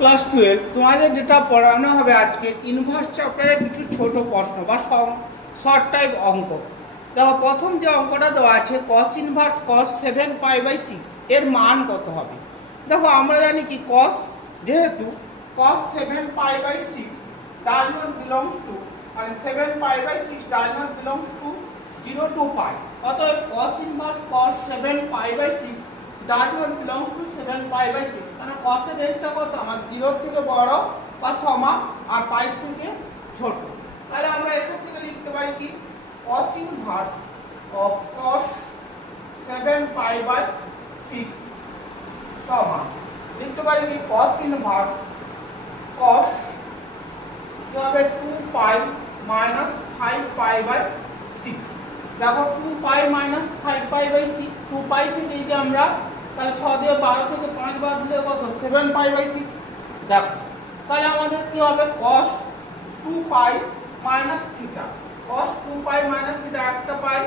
Class 12 তোমাদের যেটা পড়ানো হবে আজকে ইনভার্স চ্যাপ্টারে কিছু ছোট প্রশ্ন বা শর্ট টাইপ অঙ্ক। দেখো প্রথম যে অঙ্কটা দেওয়া আছে cos ইনভার্স cos 7π/6 এর মান কত হবে। দেখো আমরা জানি কি cos যেহেতু cos 7π/6 does not belongs to মানে 7π/6 does not belongs to 0 to π, অতএব cos inverse cos 7π/6 does not belongs to 7π/6 কারণ cos এর রেঞ্জটা কত আমার 0 থেকে বড় বা সমান আর পাই থেকে ছোট। তাহলে আমরা এখান থেকে লিখতে পারি কি cos ইনভার্স অফ cos 7π/6 সমান লিখতে পারি কি cos ইনভার্স cos কি হবে 2π minus 5π/6। দেখো 2π minus 5π/6 2π থেকে যদি আমরা তাহলে 6 দিয়ে 12 থেকে 5 বাদ দিলে কত 7π/6। দেখো তাহলে আমাদের কি হবে cos 2π minus theta cos 2π minus theta একটা পাই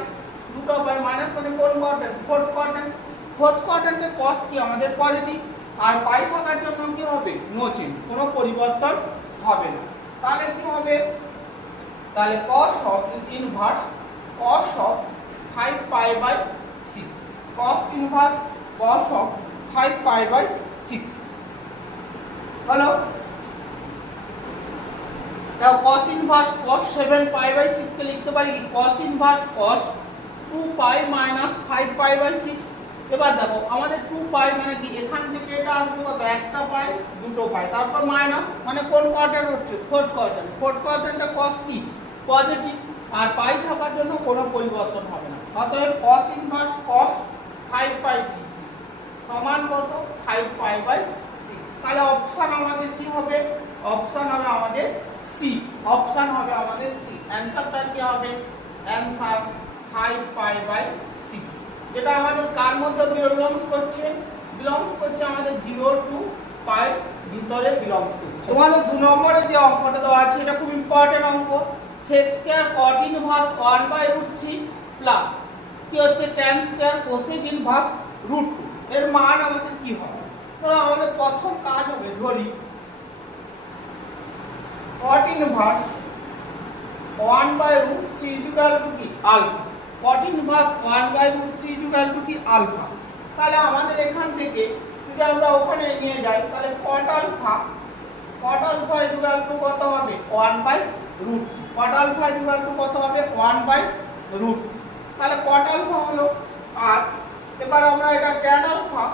দুটো পাই মাইনাস মানে কোন কোয়াড্রেন্ট ফোর্থ কোয়াড্রেন্টে cos কি আমাদের পজিটিভ আর পাই থাকার জন্য কি হবে নো চেঞ্জ, কোনো পরিবর্তন হবে না। তাহলে কি হবে তাহলে cos of inverse cos of 5π/6 cos inverse cos of 5π/6 হলো। তাও cos inverse cos 7π/6 কে লিখতে পারি কি cos inverse cos 2π minus 5π/6। এবার দেখো আমাদের 2π মানে কি এখান থেকে এটা আসবে কত একটা পাই দুটো পাই তারপর মাইনাস মানে কোন কোয়াড্রেন্ট হচ্ছে ফোর্থ কোয়াড্রেন্টে cos কি পজিটিভ আর পাই থাকার জন্য কোনো পরিবর্তন হবে না, অতএব cos ইনভার্স cos 5π/6 সমান কত 5π/6। তাহলে অপশন আমাদের কি হবে অপশন হবে আমাদের সি, অপশন হবে আমাদের সি। অ্যানসারটা কি হবে অ্যানসার 5π/6 যেটা আমাদের কার মধ্যে বিলংস করছে আমাদের 0 টু π ভিতরে বিলংস করছে। তোমাদের 2 নম্বরে যে অঙ্কটা দেওয়া আছে এটা খুব ইম্পর্টেন্ট অঙ্ক sec square cot inverse 1/√3 plus কি হচ্ছে tan স্কয়ার cosec ইনভার্স √2 এর মান আমাদের কি হবে। তো আমাদের প্রথম কাজ হবে ধরি cot ইনভার্স 1/√3 ইকুয়াল টু কি alpha cot inverse 1/√3 equal to কি আলফা। তাহলে আমাদের এখান থেকে যদি আমরা ওখানে নিয়ে যাই তাহলে cot আলফা ইকুয়াল টু কত হবে 1/√3 cot আলফা ইকুয়াল টু কত হবে 1/√3। তাহলে cot আলফা হলো আর এবার আমরা এটা tan আলফা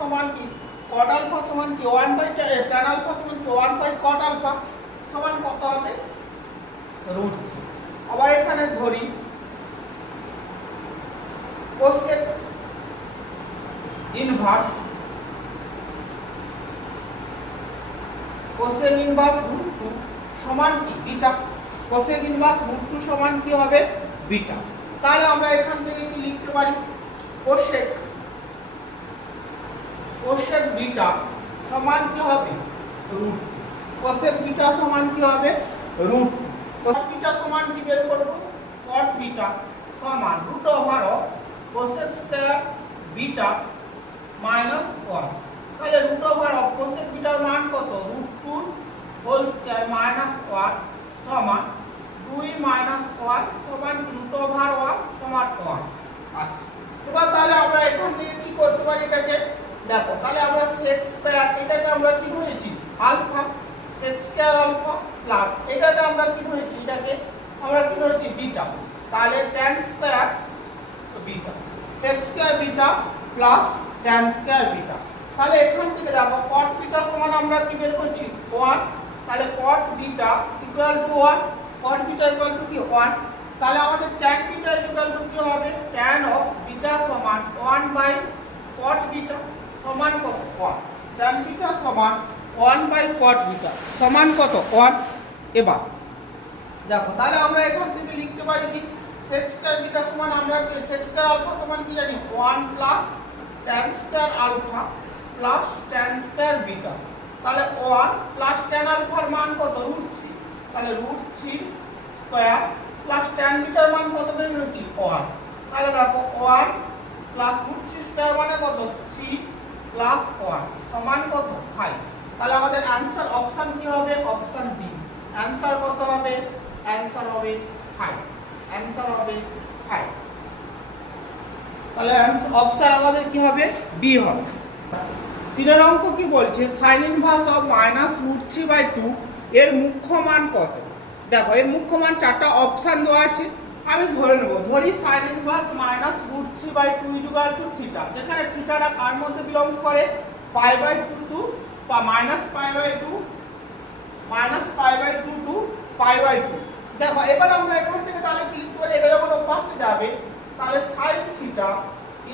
সমান কি cot আলফা সমান কি 1/tan আলফা সমান কি 1/cot আলফা সমান কত হবে √3। আবার এখানে ধরি cosec ইনভার্স √2 সমান কি বিটা cosec ইনভার্স √2 সমান কি হবে বিটা। তাহলে আমরা এখান থেকে কি লিখতে পারি cosec বিটা সমান কি হবে √2 cosec বিটা সমান কি হবে √2 cos বিটা সমান কি বের করব cot বিটা সমান √(of) cosec স্কয়ার বিটা মাইনাস 1। তাহলে √(of) cosec বিটার মান কত √2 হোল স্কয়ার মাইনাস 1 সমান 2 মাইনাস 1 সমান √(1) সমান 1। আচ্ছা এবার তাহলে আমরা এখান থেকে কি করতে পারি এটাকে দেখো তাহলে আমরা sec স্কয়ার এটাকে আমরা কি ধরেছি alpha sec square alpha plus এটাকে আমরা কি ধরেছি এটাকে আমরা কি ধরেছি বিটা তাহলে tan square beta sec square beta plus tan square beta. তাহলে এখান থেকে দেখো cot বিটা সমান আমরা কি বের করছি 1 তাহলে cot beta equal to 1 cot beta equal to কি 1। তাহলে আমাদের tan বিটা ইকুয়াল টু কি হবে tan অফ বিটা সমান 1/cot বিটা সমান কত 1 tan বিটা সমান 1/cot বিটা সমান কত 1। এবার দেখো তাহলে আমরা এখান থেকে লিখতে পারি কি sec স্কয়ার বিটা সমান আমরা কি sec স্কয়ার আলফা সমান কি জানি 1 plus tan square alpha plus tan square beta. তাহলে 1 প্লাস tan আলফার মান কত √3 তাহলে √3 স্কয়ার প্লাস tan বিটার মান কত বের হচ্ছে 1। তাহলে দেখো 1 প্লাস √3 স্কয়ার মানে কত 3 প্লাস 1 সমান কত 5। তাহলে আমাদের অ্যানসার অপশন কি হবে অপশন বি। অ্যানসার কত হবে অ্যানসার হবে 5। অ্যানসার হবে 5। তাহলে অপশন আমাদের কি হবে বি হবে। 3 অঙ্ক কি বলছে sin ইনভার্স অফ -√3/2 এর মুখ্য মান কত। দেখো এর মুখ্য মান চারটা অপশন দেওয়া আছে, আমি ধরে নেব। ধরি sin inverse -√3/2 equal to theta, যেখানে থিটাটা কার মধ্যে বিলংস করে π/2 টু বা -π/2 টু π/2। দেখো এবার আমরা এখান থেকে তাহলে কি লিখতে পারি, এটা যখন পাশে যাবে তাহলে sin থিটা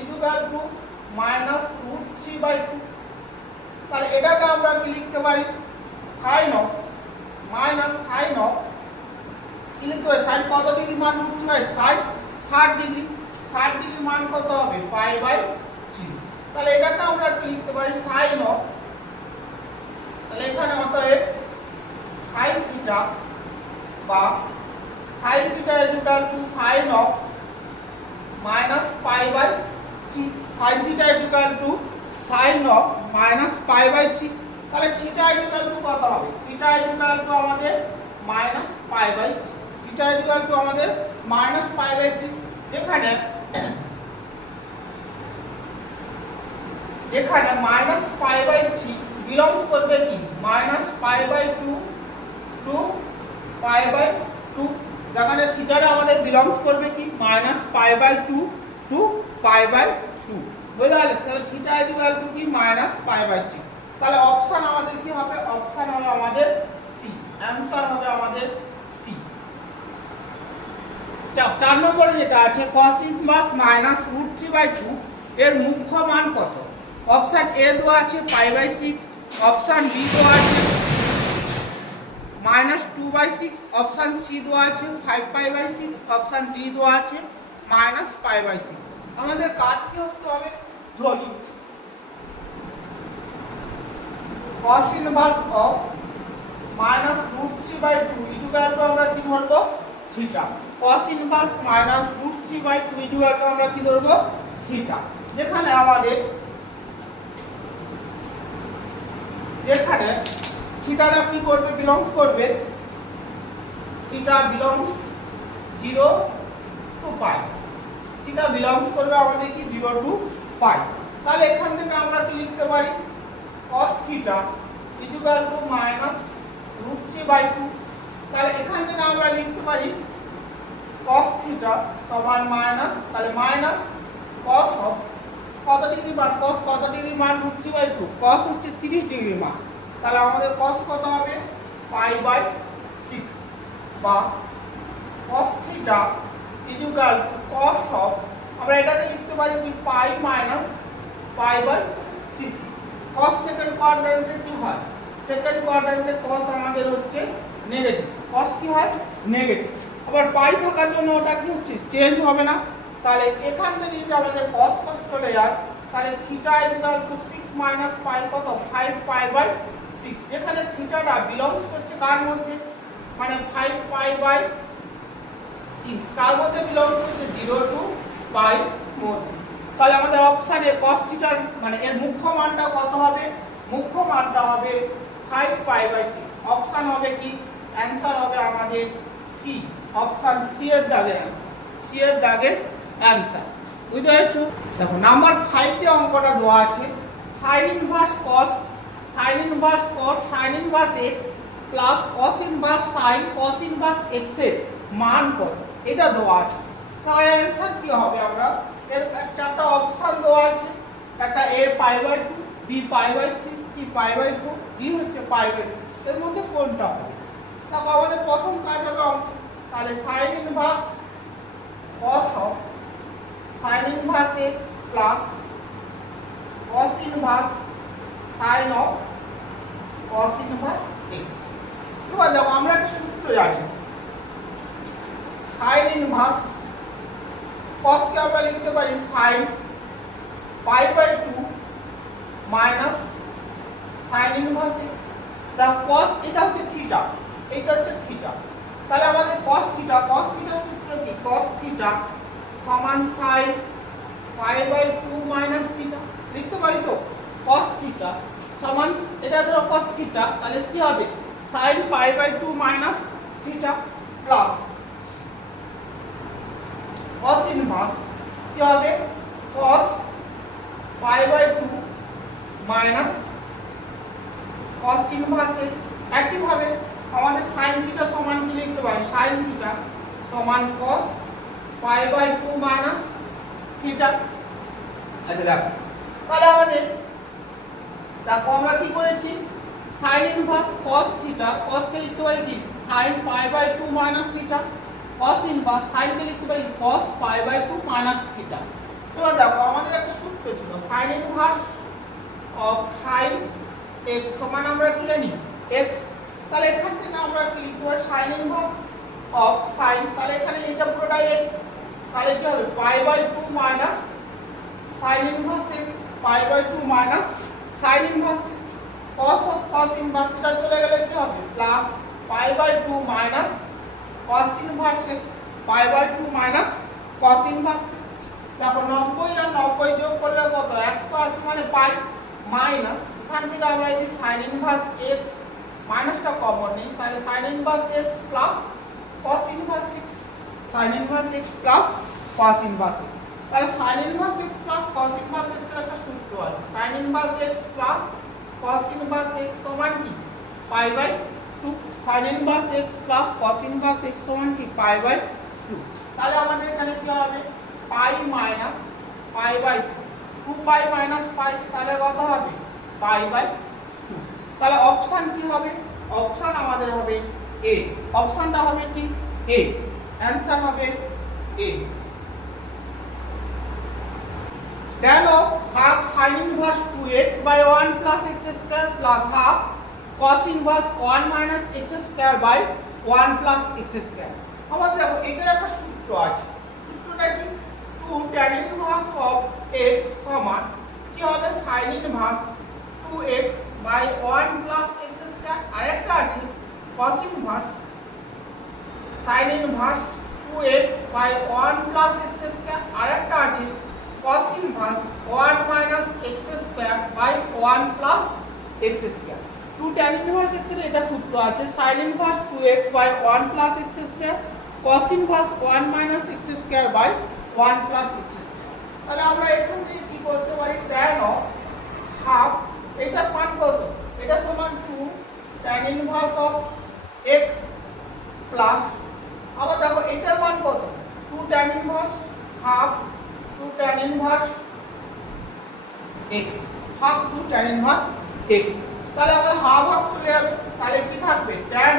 ইকুয়াল টু -√3/2। তাহলে এটাকে আমরা কি লিখতে পারি sin অফ কি লিখতে পারি sin কত ডিগ্রি মান লিখতে হয় 60 ডিগ্রি। 60 ডিগ্রি মান কত হবে π/3। তাহলে এটাকে আমরা কি লিখতে পারি sin অফ, তাহলে এখানে অতএব sin থিটা বা sin theta equal to sin of -π/3। sin theta equal to sin of -π/3। তাহলে থিটা ইকুয়াল টু কত হবে থিটা ইকুয়াল টু আমাদের -π/3। থিটা ইকুয়াল টু আমাদের -π/3, যেখানে -π/3 বিলংস করবে কি -π/2 টু π/2, যেখানে থিটাটা আমাদের বিলংস করবে কি -π/2 টু π/2। বুঝতে পারলে? তাহলে থিটা ইকুয়াল টু কি -π/3। তাহলে অপশন আমাদের কি হবে অপশন হবে আমাদের সি। অ্যানসার হবে আমাদের সি। 4 নম্বরে যেটা আছে cos ইনভার্স -√3/2 এর মুখ্য মান কত। অপশন এ দেওয়া আছে π/6, অপশন বি দেওয়া আছে -2/6, অপশন সি দেওয়া আছে 5π/6, অপশন ডি দেওয়া আছে -π/6। আমাদের কাজ কি করতে হবে, ধরি cos inverse of -√3/2 equal to আমরা কি ধরব theta. cos inverse -√3/2 equal to আমরা কি ধরব থিটা, যেখানে আমাদের থিটাটা কি করবে বিলংস করবে theta belongs 0 to π। Theta belongs করবে আমাদের কি 0 টু π। তাহলে এখান থেকে আমরা কি লিখতে পারি cos থিটা ইকুয়াল টু -√3/2। তাহলে এখান থেকে আমরা লিখতে পারি cos থিটা সমান মাইনাস, তাহলে মাইনাস cos অফ কত ডিগ্রি মান cos কত ডিগ্রি মান √3/2, cos হচ্ছে 30 ডিগ্রি মান। তাহলে আমাদের cos কত হবে π/6 বা cos theta equal two cos of, আমরা এটাকে লিখতে পারি কি π মাইনাস π/6। cos সেকেন্ড কোয়াড্র্যান্টে কি হয় সেকেন্ড কোয়াড্র্যান্টে cos আমাদের হচ্ছে নেগেটিভ, cos কি হয় নেগেটিভ। আবার পাই থাকার জন্য ওটা কি হচ্ছে চেঞ্জ হবে না। তাহলে এখান থেকে যদি আমাদের cos চলে যায় তাহলে থিটা ইকুয়াল টু 6 মাইনাস π কত 5π/6, যেখানে থিটাটা বিলংস করছে কার মধ্যে মানে 5π/6 কার মধ্যে বিলংস করছে 0 টু π মধ্যে। তাহলে আমাদের অপশনে cos থিটার মানে এর মুখ্য মানটা কত হবে, মুখ্য মানটা হবে 5π/6। অপশন হবে কি অ্যানসার হবে আমাদের সি। অপশন সি এর দাগের অ্যানসার, সি এর দাগের অ্যানসার। বুঝতে পারছো? দেখো নাম্বার 5 তে অঙ্কটা দেওয়া আছে sin inverse cos sin inverse x plus cos inverse sin cos inverse x এর মান কত, এটা দেওয়া আছে। তাহলে অ্যানসার কি হবে, আমরা এর চারটা অপশন দেওয়া আছে, একটা a π/2, b π/3, c π/4, d হচ্ছে π/6। এর মধ্যে কোনটা হবে? দেখো আমাদের প্রথম কাজ হবে অঙ্ক। তাহলে sin inverse cos of sin inverse x plus cos inverse sin of cos inverse x। এবার দেখো আমরা একটা সূত্র জানি, sin ইনভার্স cos কে আমরা লিখতে পারি sin π/2 minus sin inverse x। দেখো cos এটা হচ্ছে থিটা, এটা হচ্ছে থিটা। তাহলে আমাদের cos থিটার সূত্র কি cos থিটা সমান sin π/2 মাইনাস থিটা। লিখতে পারি তো cos থিটা সমান এটা ধরো cos থিটা, তাহলে কি হবে sin pi by 2 minus theta plus cos inverse কি হবে cos pi by 2 minus cos inverse x। একইভাবে আমাদের sin থিটা সমান কি লিখতে পারি sin থিটা সমান cos pi by 2 minus theta. আচ্ছা দেখো তাহলে আমাদের দেখো আমরা কি করেছি sin inverse cos theta cos কে লিখতে পারি কি sin pi by 2 minus theta, cos inverse sin কে লিখতে পারি cos pi by 2 minus theta. এবার দেখো আমাদের একটা সূত্র ছিল sin inverse of sin x সমান আমরা কি জানি x, তাহলে এখান থেকে আমরা কি লিখতে পারি sin ইনভার্স অফ sin, তাহলে এখানে এটা পুরোটাই x, তাহলে কি হবে pi by 2 minus sin inverse x pi by 2 minus sin inverse x, cos of cos inverse এটা চলে গেলে কি হবে plus pi by 2 minus cos inverse x pi by 2 minus cos inverse. তারপর 90 আর 90 যোগ করলে কত 180 মানে পাই মাইনাস এখান থেকে আমরা এই sin ইনভার্স x মাইনাসটা কমন নেই, তাহলে sin inverse x plus cos inverse x sin inverse x plus cos inverse x। তাহলে sin inverse x plus cos inverse x এর একটা সূত্র আছে sin inverse x plus cos inverse x সমান কি pi by 2, sin inverse x plus cos inverse x সমান কি pi by 2। তাহলে আমাদের এখানে কি হবে pi minus pi by 2 2 pi minus pi, তাহলে কত হবে পাই বাই 2। তাহলে অপশন কি হবে অপশন আমাদের হবে এ, অপশনটা হবে কি এ, অ্যানসার হবে এ। tan of half sin inverse 2x by 1 plus x square plus half cos inverse 1 minus x square by 1 plus x square। আবার দেখো এটার একটা সূত্র আছে, সূত্রটা কি 2 tan inverse of x সমান কি হবে sin inverse 2x by 1 plus x square, আরেকটা আছে cos inverse sin inverse 2x by 1 plus x square, আরেকটা আছে cos inverse 1 minus x square by 1 plus x square। 2 tan inverse x এর এটা সূত্র আছে sin inverse 2x by 1 plus x square cos inverse 1 minus x square by 1 plus x square। তাহলে আমরা এখান থেকে কি করতে পারি tan of half এটার মান কত এটা সমান 2 tan inverse of x plus আবার দেখো এটার মান কত 2 tan inverse half 2 tan inverse x half 2 tan inverse x। তাহলে আমরা হাফ হাফ চলে যাবে, তাহলে কি থাকবে tan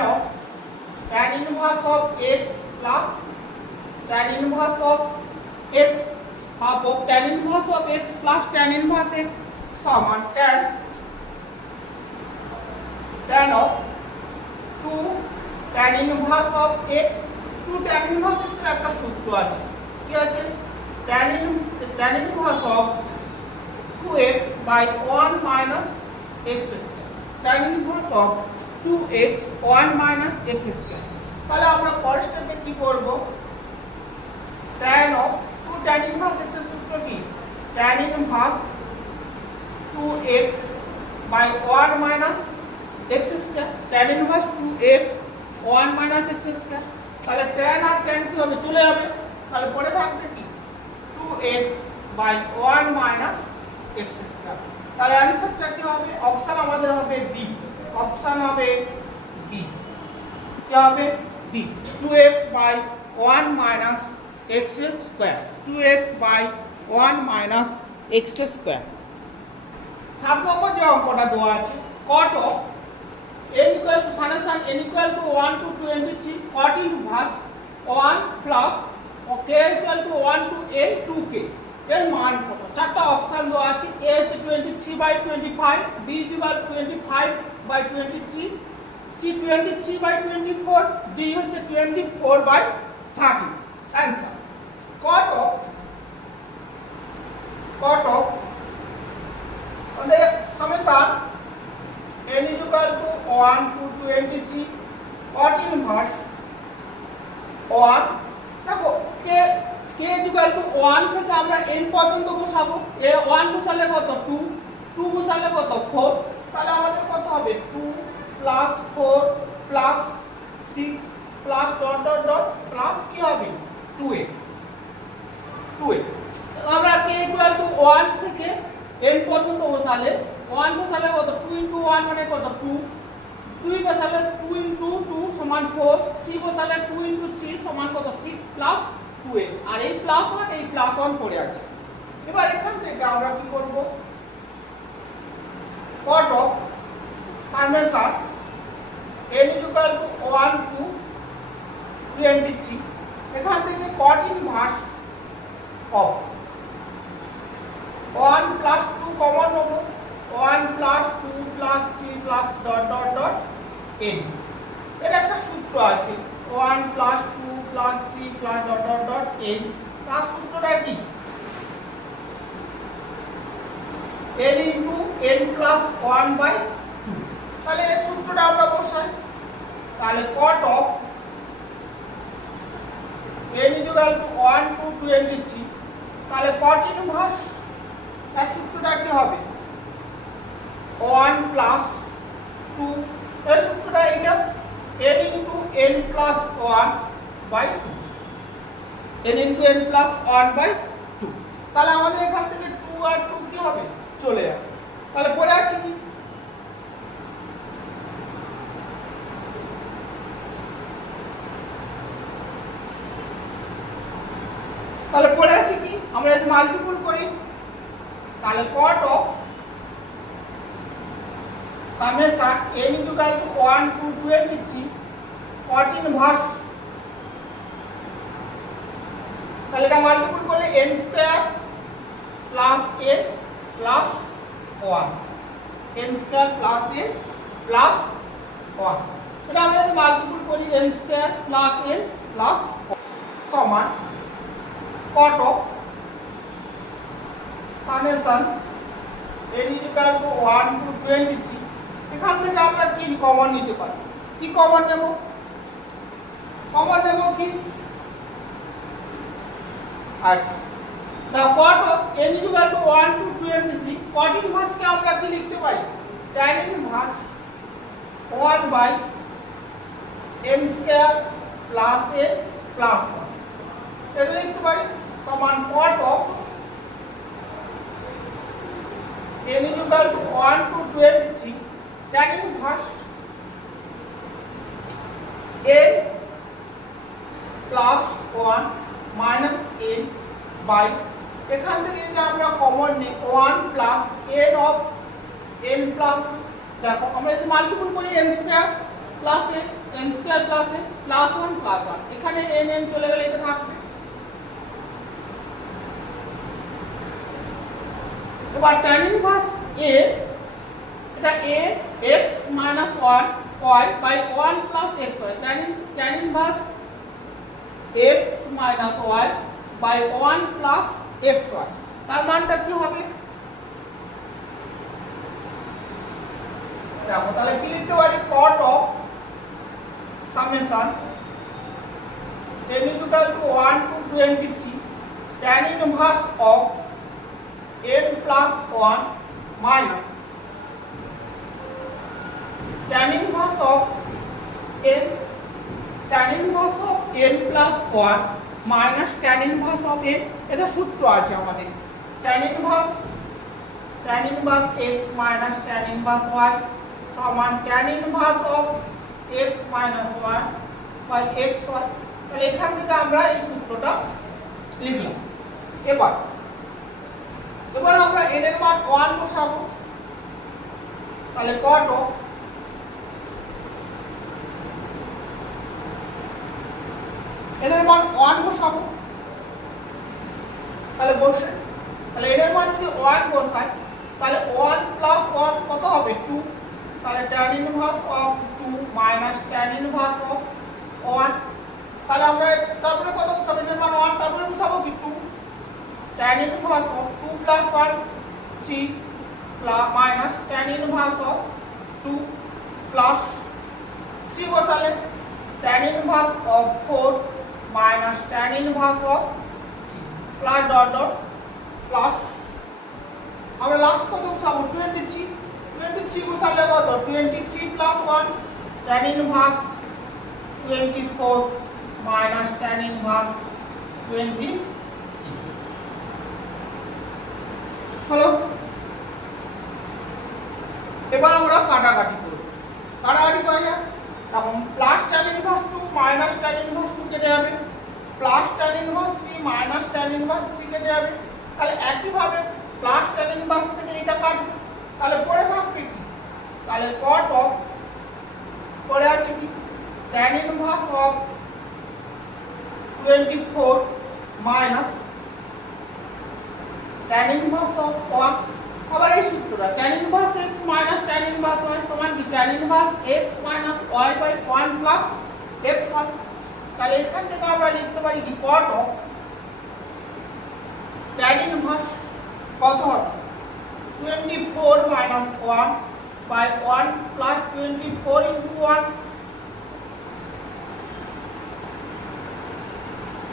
inverse of x plus tan inverse of x half of tan inverse of x plus tan inverse x সমান tan of 2 tan inverse of x 2 tan inverse x এর একটা সূত্র আছে কি আছে tan inverse of 2x by 1 minus x square tan inverse of 2x 1 minus x square। তাহলে আমরা পরের স্টেপে কি করব tan of 2 tan inverse x এর সূত্র কি tan inverse 2x by 1 minus x square tan inverse 2x 1 minus x square। তাহলে tan আর tan কি হবে চলে যাবে, তাহলে পড়ে থাকবে কি 2x by 1 minus x square। তাহলে অ্যানসারটা কি হবে অপশন আমাদের হবে বি, অপশন হবে বি কি হবে B 2x by 1 minus x square 2x by 1 minus x square। 7 নম্বর যে অঙ্কটা দেওয়া আছে cot of n equal to summation n equal to 1 to 23 14 inverse 1 plus k equal to 1 to n 2k এর মান কত। চারটা অপশন দেওয়া আছে a হচ্ছে 23 by 25 b equal 25 by 23 c 23 by 24 d হচ্ছে 24 by 30। आंसर cot of আমাদের summation n equal to 1 to 23 cot inverse 1 দেখো k equal to 1 থেকে আমরা n পর্যন্ত বসাবো এ 1 বসালে কত 2 2 বসালে কত 4, তাহলে আমাদের কত হবে 2 plus 4 plus 6 plus dot dot dot plus কি হবে 2a। আমরা k ইকুয়াল টু 1 থেকে n পর্যন্ত বসালে 1 বসালে কত 2 ইনটু 1 মানে কত 2, 2 বসালে 2 ইনটু 2 সমান 4, 3 বসালে 2 ইনটু 3 সমান কত 6 প্লাস 2a। আর এই প্লাস 1 এই প্লাস 1 পড়ে আছে। এবার এখান থেকে আমরা কি করব, cot of summation n equal to 1 to 23, এখান থেকে cot inverse of 1 plus 2 common নেব, 1 plus 2 plus 3 plus dot dot dot n, এর একটা সূত্র আছে 1 plus 2 plus 3 plus dot dot dot n, তার সূত্রটা কি n into n plus 1 by 2। তাহলে এই সূত্রটা আমরা বসাই, তাহলে cot of n equal to 1 to 23, তাহলে cot inverse এর সূত্রটা কি হবে 1 plus 2, এর সূত্রটা এটা n into n plus 1 by 2, n into n plus 1 by 2। তাহলে আমাদের এখান থেকে 2 আর 2 কি হবে চলে যাবে। তাহলে পড়ে আছে কি আমরা যদি মাল্টিপল করি তাহলে cot of summation n equal to 1 to 23 cot inverse, তাহলে এটা মাল্টিপল করলে n square plus n plus 1, n square plus n plus 1, এটা আমরা যদি মাল্টিপল করি n square plus n plus সমান cot of summation n equal to 1 to 23, এখান থেকে আমরা কি কমন নিতে পারি, কি কমন নেব কি আচ্ছা, the cot of n equal to 1 to 23, cot inverse কে আমরা কি লিখতে পারি tan inverse 1 by n square plus n plus 1, এটা লিখতে পারি সমান cot of n equal to 1 to 23 tan inverse n plus 1 minus n by, এখান থেকে যদি আমরা কমন নিই 1 plus n of n plus, দেখো আমরা যদি মাল্টিপল করি n square plus n square plus n plus 1 plus 1, এখানে n চলে গেলে এটা থাকবে। এবার tan inverse a, এটা a x minus 1 y by 1 plus x y, tan inverse x minus y by 1 plus x y, তার মানটা কি হবে দেখো, তাহলে কি লিখতে পারি cot of summation n equal to 1 to 23 tan inverse of n plus 1 minus tan inverse of n plus 1 minus tan inverse of n, এটা সূত্র আছে আমাদের tan inverse x minus tan inverse y সমান tan inverse of x minus 1 by xy, তাহলে এখান থেকে আমরা এই সূত্রটা লিখলাম। এবার আমরা n এর মান 1 বসাবো, তাহলে cot of n এর মান 1 বসাবো, তাহলে তাহলে n এর মান যদি 1 বসাই তাহলে 1 plus 1 কত হবে 2, তাহলে tan inverse of 2 minus tan inverse of 1, তাহলে আমরা তারপরে কত বসাবো n এর মান 1, তারপরে বসাবো কি 2, tan inverse of 2 plus 1 3 plus minus tan inverse of 2 plus 3 বসালে tan inverse of 4 minus tan inverse of 3 plus dot dot plus আমরা লাস্ট কত বসাবো 23 23 বসালে কত 23 plus 1 tan inverse 24 minus tan inverse 23 হলো। এবার আমরা কাটাকাটি করব, কাটাকাটি করা যাক। এখন plus tan inverse 2 minus tan inverse 2 কেটে যাবে, plus tan inverse 3 minus tan inverse 3 কেটে যাবে। তাহলে একইভাবে প্লাস tan ইনভার্স থেকে এটা কাটবে, তাহলে পড়ে থাকবে কি, তাহলে cot অফ পড়ে আছে কি tan inverse of 24 minus tan inverse of 1। আবার এই সূত্রটা tan inverse x minus tan inverse y সমান কি tan inverse x minus y by 1 plus x হয়। তাহলে এখান থেকে আমরা লিখতে পারি কি cot অফ tan ইনভার্স কত হবে 24 মাইনাস 1 বাই 1 প্লাস 24 ইনটু 1।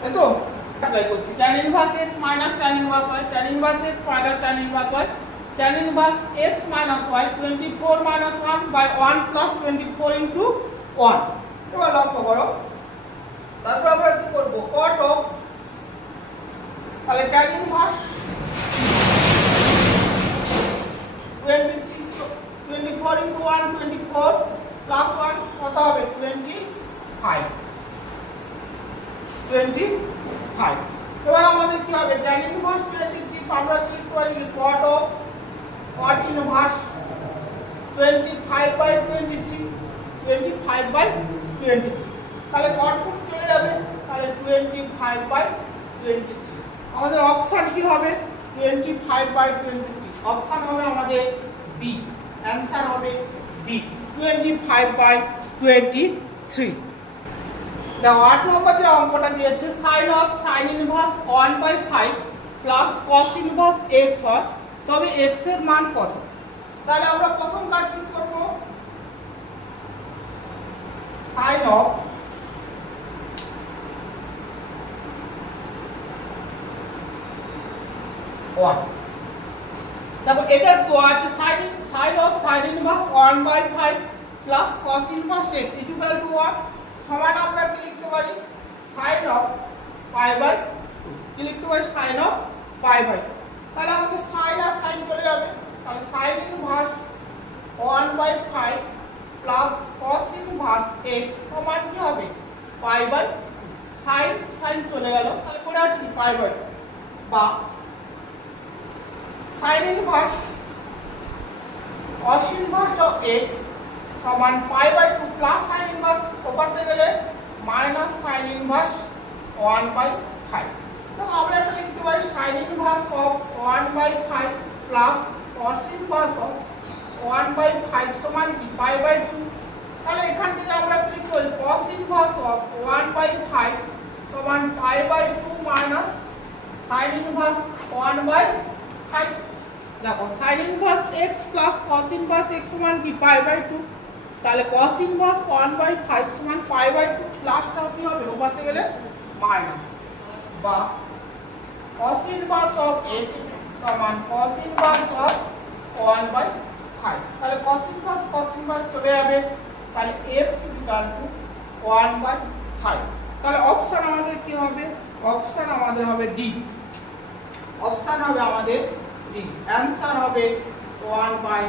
এতো তাই করছি tan inverse x minus tan inverse y, tan inverse x minus tan inverse y, tan inverse x minus y 24 minus 1 by 1 plus 24 into 1। এবার লক্ষ্য করো, তারপর আমরা কি করব cot অফ, তাহলে tan ইনভার্স 24 ইনটু 1 24 প্লাস 1 কত হবে 25। এবার আমাদের কি হবে tan ইনভার্স 23 আমরা কি লিখতে পারি cot of cot inverse 25 by 23 25 by 23। তাহলে cot পুট চলে যাবে, তাহলে 25 বাই 23। আমাদের অপশন কি হবে 25 বাই 23, অপশন হবে আমাদের বি, অ্যানসার হবে বি 25 বাই 23। দেখো 8 নম্বর যে অঙ্কটা দিয়েছে sin of sin inverse 1/5 plus cos inverse x হয়, তবে x এর মান কত। তাহলে আমরা প্রথম কাজ কি করব sin অফ দেখো এটা তো আছে sin of sin inverse 1/5 plus cos inverse x equal to 1 সমান আমরা কি লিখতে পারি sin অফ পাই বাই 2, কি লিখতে পারি sin অফ পাই বাই 2। তাহলে আমাদের sin আর sin চলে যাবে, তাহলে sin inverse 1/5 plus cos inverse x সমান কি হবে পাই বাই 2। sin চলে গেল, তাহলে পড়ে আছে কি পাই বাই 2 বা sin inverse cos inverse of x সমান pi by 2 plus sin inverse ওপাশে গেলে মাইনাস sin ইনভার্স 1/5। তো আমরা এটা লিখতে পারি sin inverse of 1/5 plus cos inverse of 1/5 সমান কি পাই বাই 2। তাহলে এখান থেকে আমরা কি লিখতে পারি cos ইনভার্স অফ 1/5 সমান pi by 2 minus sin inverse 1/5। দেখো sin inverse x plus cos inverse x সমান কি পাই বাই 2, তাহলে cos ইনভার্স 1/5 সমান পাই বাই 2 প্লাসটা কি হবে ওপাশে গেলে মাইনাস বা cos ইনভার্স অফ x সমান cos ইনভার্স অফ 1/5। তাহলে cos ইনভার্স চলে যাবে, তাহলে x ইকুয়াল টু 1/5। তাহলে অপশন আমাদের কি হবে, অপশন আমাদের হবে ডি, অপশন হবে আমাদের ডি, অ্যানসার হবে 1/5।